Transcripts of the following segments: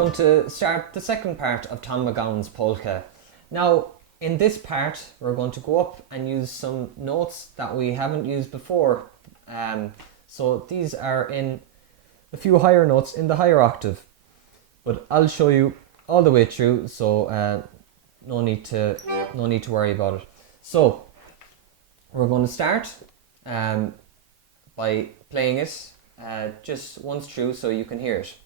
going to start the second part of Tom McGowan's polka. Now, in this part, we're going to go up and use some notes that we haven't used before. So these are in a few higher notes in the higher octave. But I'll show you all the way through, so no need to worry about it. So we're going to start by playing it just once through so you can hear it.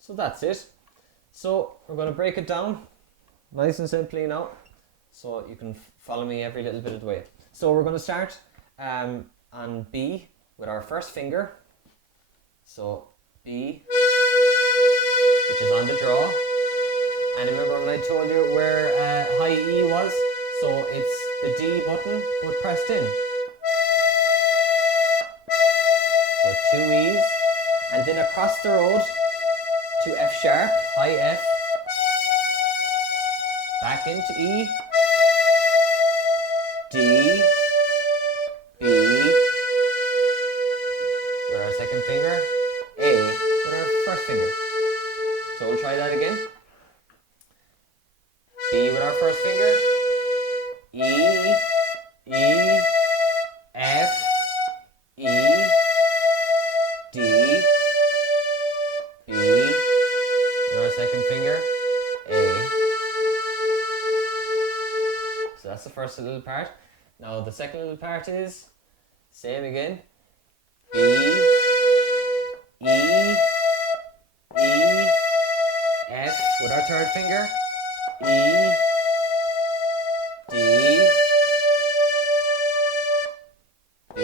So that's it. So we're going to break it down nice and simply now, so you can follow me every little bit of the way. So we're going to start on B with our first finger. So B, which is on the draw. And remember when I told you where high E was? So it's the D button but pressed in. So 2 E's, and then across the road to F sharp, high F, back into E, D, B, with our second finger, A with our first finger. So we'll try that again. B with our first finger, E, E, F, E, D, B, with our second finger, A. So that's the first little part. Now the second little part is same again. B, E, E, F with our third finger, E, D, B.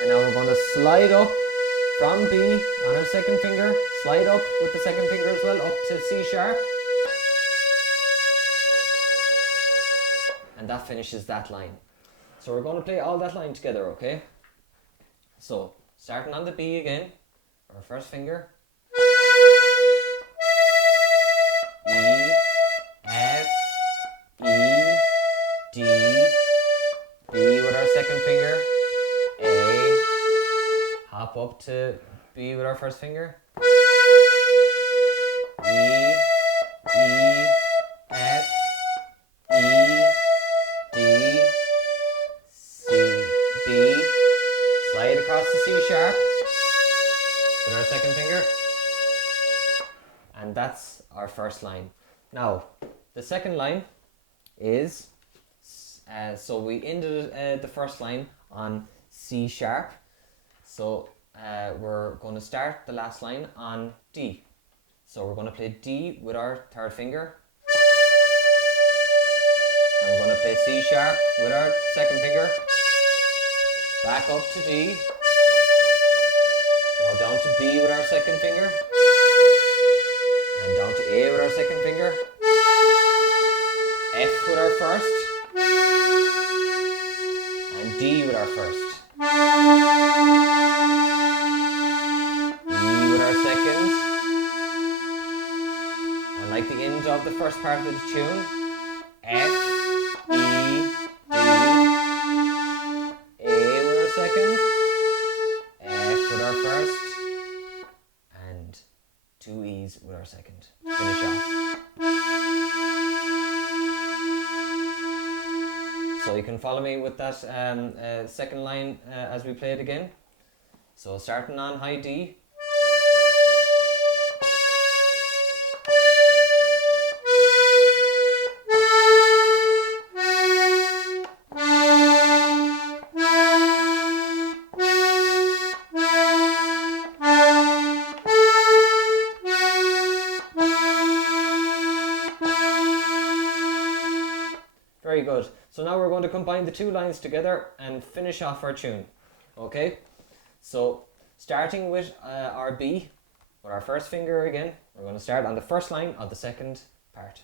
And now we're going to slide up from B on our second finger, slide up with the second finger as well, up to C sharp. And that finishes that line. So we're going to play all that line together, okay? So, starting on the B again, our first finger, E, F, E, D, B with our second finger, A, hop up to B with our first finger, E, E, F, E, D, C, B, slide across to C sharp with our second finger, and that's our first line. Now, the second line is, so we ended the first line on C sharp, so we're going to start the last line on D. So we're going to play D with our third finger, and we're going to play C sharp with our second finger, back up to D, now down to B with our second finger, and down to A with our second finger, F with our first, and D with our first, E with our second, and like the end of the first part of the tune, F, E, D, A with our second, F with our first, and 2 E's with our second. Finish off. So you can follow me with that second line as we play it again. So starting on high D. Very good. So now we're going to combine the two lines together and finish off our tune. Okay? So starting with our B, with our first finger again, We're going to start on the first line of the second part.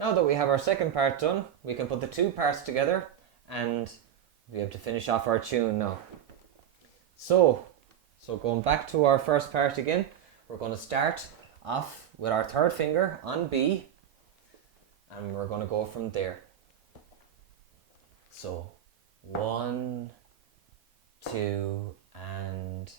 Now that we have our second part done, we can put the two parts together and we have to finish off our tune now. So going back to our first part again, we're going to start off with our third finger on B and we're going to go from there. So 1, 2 and...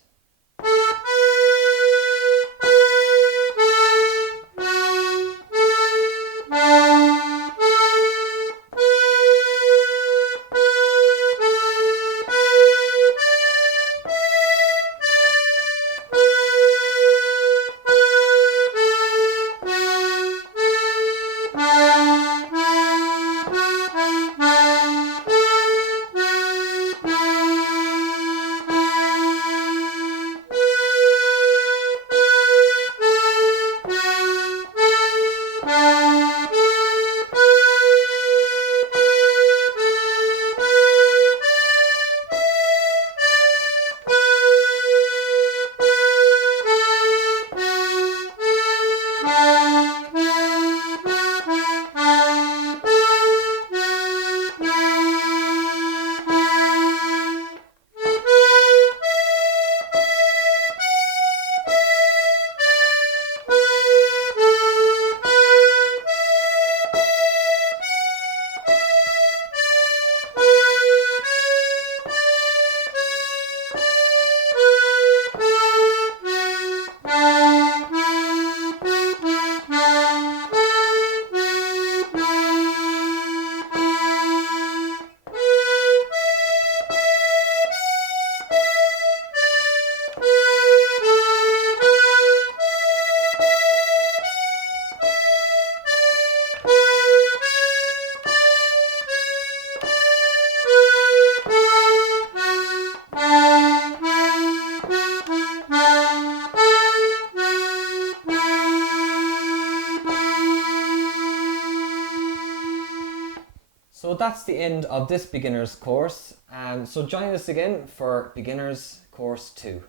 So that's the end of this beginner's course. So join us again for beginner's course 2.